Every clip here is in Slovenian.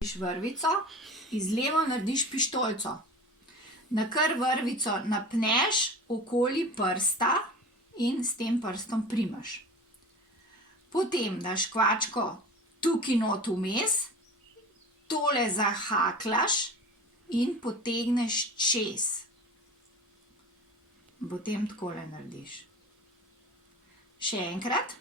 Vrvico, iz levo narediš pištolico. Nakar vrvico napneš okoli prsta in s tem prstom primaš. Potem daš kvačko tukaj not vmes, tole zahaklaš in potegneš čez. Potem takole narediš. Še enkrat.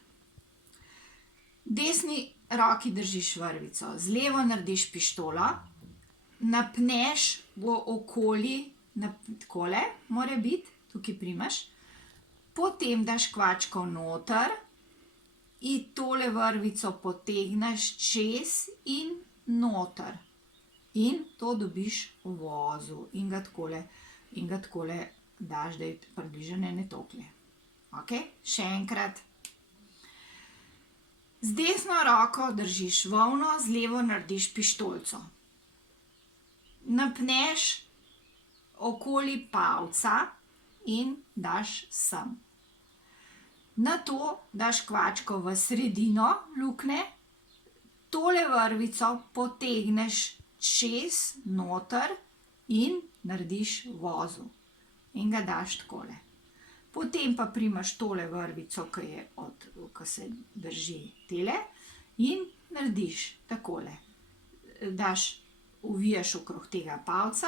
Desni roki držiš vrvico, z levo narediš pištolo, napneš okoli, takole mora biti, tukaj primaš, potem daš kvačko noter in tole vrvico potegneš čez in noter. In to dobiš v vozu in ga takole daš, da je približno ene tolikle. Okej, še enkrat. Z desno roko držiš volno, z levo narediš pištolico. Napneš okoli palca in daš sem. Nato daš kvačko v sredino luknje, tole vrvico potegneš čez, noter in narediš vozu. In ga daš takole. Potem pa primaš tole vrvico, ki se drži tele, in narediš takole. Uviješ okrog tega palca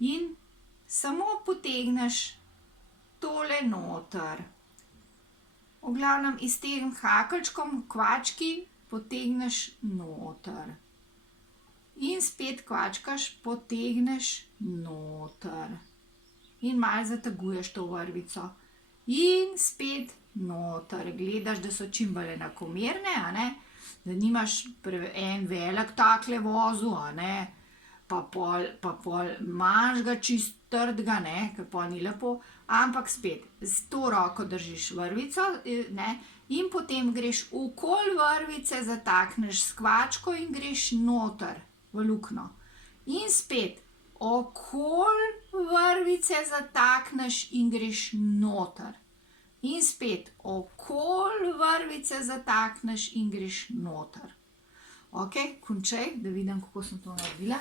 in samo potegneš tole noter. V glavnem s tem hakeljčkom kvački potegneš noter. In spet kvačkaš, potegneš noter. In malo zateguješ to vrvico. In spet noter. Gledaš, da so čim bolj enakomerne, da nimaš en velik takle vozu, pa pol imaš ga čist trdega, ker pol ni lepo, ampak spet, s to roko držiš vrvico, in potem greš okoli vrvice, zatakneš s kvačko in greš noter v luknjo. In spet okoli vrvice zatakneš in greš noter. In spet okoli vrvice zatakneš in greš noter. Okej, končaj, da vidim, kako sem to naredila.